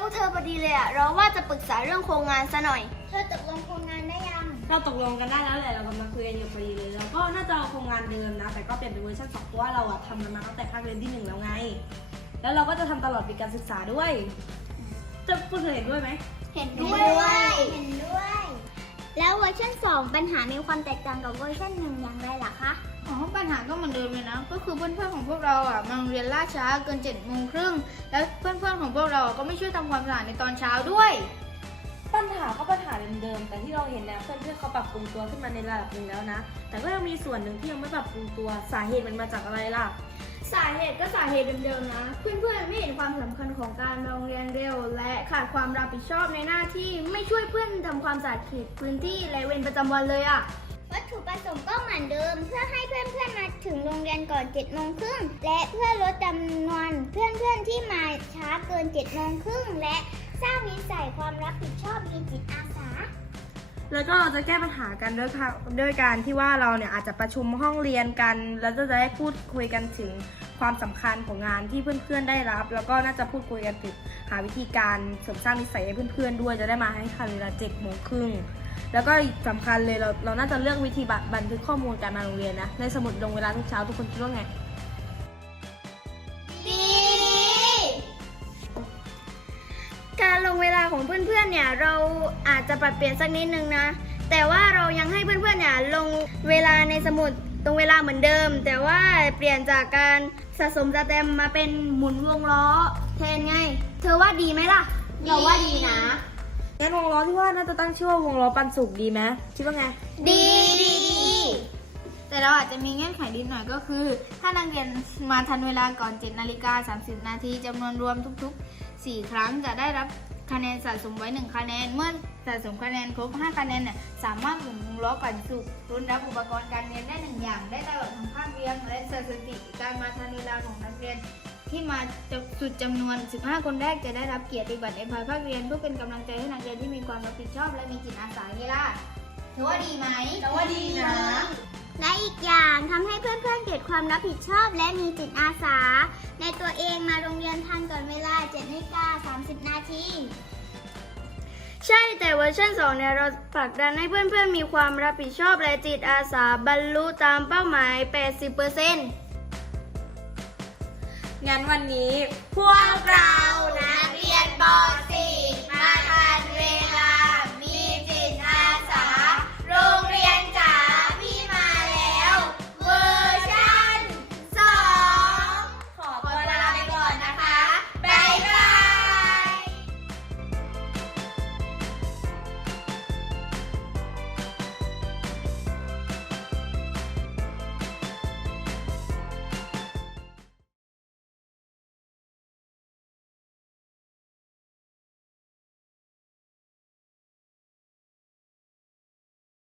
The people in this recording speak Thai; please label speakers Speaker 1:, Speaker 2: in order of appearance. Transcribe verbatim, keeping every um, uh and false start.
Speaker 1: วกเธอพอดีเลยอะเราว่าจะปรึกษาเรื่องโครงงานซะหน่อยเธอตกลงโครงงานได้ยัง
Speaker 2: เราตกลงกันได้แล้วแหละเรากำลังคุยกันอยู่พอดีเลยแล้วก็น่าจะเอาโครงงานเดิมนะแต่ก็เปลี่ยนเป็นเวอร์ชันสองเพราะว่าเราอะทำมันมาตั้งแต่ภาคเรียนที่หนึ่งแล้วไงแล้วเราก็จะทำตลอดปีการศึกษาด้วยจะพูดเธอเห็นด้วยไหม
Speaker 1: เห็นด้วยเห็นด้วยแล้วเวอร์ชันสองปัญหามีความแตกต่างกับเวอร์ชันหนึ่งอย่างไรล่ะคะ
Speaker 3: อ๋อปัญหาก็เหมือนเดิมเลยนะก็คือเพื่อนๆของพวกเราอ่ะมาโรงเรียนล่าช้าเกินเจ็ดโมงครึ่งแล้วเพื่อนๆของพวกเราก็ไม่ช่วยทำความสะอาดในตอนเช้าด้วย
Speaker 2: ปัญหาก็ปัญหาเดิมๆแต่ที่เราเห็นเนี่ยเพื่อนๆเขาปรับปรุงตัวขึ้นมาในระดับหนึ่งแล้วนะแต่ก็ยังมีส่วนหนึ่งที่ยังไม่ปรับปรุงตัวสาเหตุมันมาจากอะไรล่ะ
Speaker 1: สาเหตุก็สาเหตุเดิมๆนะเพื่อนๆไม่เห็นความสำคัญของการมาโรงเรียนเร็วและขาดความรับผิดชอบในหน้าที่ไม่ช่วยเพื่อนทำความสะอาดเขตพื้นที่และเวรประจำวันเลยอะวัตถุประสงค์ก็เหมือนเดิมเพื่อให้เพื่อนๆมาถึงโรงเรียนก่อนเจ็ดโมงครึ่งและเพื่อลดจำนวนเพื่อนๆที่มาช้าเกินเจ็ดโมงครึ่งและสร้างนิสัยความรับผิดชอบมีจิตอาสา
Speaker 2: แล้วก็เราจะแก้ปัญหากันด้วยค่ะด้วยการที่ว่าเราเนี่ยอาจจะประชุมห้องเรียนกันแล้วจะได้พูดคุยกันถึงความสำคัญของงานที่เพื่อนๆได้รับแล้วก็น่าจะพูดคุยกันถึงหาวิธีการเสริมสร้างนิสัยให้เพื่อนๆด้วยจะได้มาให้ทันเวลาเจ็ดโมงครึ่งแล้วก็สำคัญเลยเราเราน่าจะเลือกวิธีบันทึกข้อมูลการมาโรงเรียนนะในสมุดลงเวลาทุกเช้าทุกคนคิดว่าไง
Speaker 1: ดีการลงเวลาของเพื่อนๆเนี่ยเราอาจจะปรับเปลี่ยนสักนิดนึงนะแต่ว่าเรายังให้เพื่อนๆเนี่ยลงเวลาในสมุดตรงเวลาเหมือนเดิมแต่ว่าเปลี่ยนจากการสะสมสแตมป์มาเป็นหมุนวงล้อแทนไงเธอว่าดีไหมล่ะเราว่าดีนะ
Speaker 2: งั้นวงล้อที่ว่าน่าจะตั้งชื่อว่าวงล้อปันสุกดีไหมคิดว่าไง
Speaker 1: ดีดีดี
Speaker 3: แต่เราอาจจะมีเงื่อนไขนิดหน่อยก็คือถ้านักเรียนมาทันเวลาก่อนเจ็ดนาฬิกาสามสิบนาทีจำนวนรวมทุกๆสี่ครั้งจะได้รับคะแนนสะสมไว้หนึ่งคะแนนเมื่อสะสมคะแนนครบห้าคะแนนเนี่ยสามารถหมุนวงล้อปันสุกรุนรับอุปกรณ์การเรียนได้หนึ่งอย่างได้ตลอดทั้งภาคเรียนและสถิติการมาทันเวลาของนักเรียนที่มาสุดจำนวนสิบห้าคนแรกจะได้รับเกียรติบัตรในภายภาคเรียนเพื่อเป็นกำลังใจให้นักเรียนที่มีความรับผิดชอบและมีจิตอาสานี่ล่ะถือว่าดีไหม
Speaker 2: ถือว่าดีนะ
Speaker 1: และอีกอย่างทำให้เพื่อนๆเกิดความรับผิดชอบและมีจิตอาสาในตัวเองมาโรงเรียนทันก่อนเวลาเจ็ดนาฬิกาสามสิบนาทีใช่แต่เวอร์ชันสองเนี่ยเราผลักดันให้เพื่อนๆมีความรับผิดชอบและจิตอาสาบรรลุตามเป้าหมาย แปดสิบเปอร์เซ็นต์
Speaker 2: งั้นวันนี้พวกเรานักเรียนป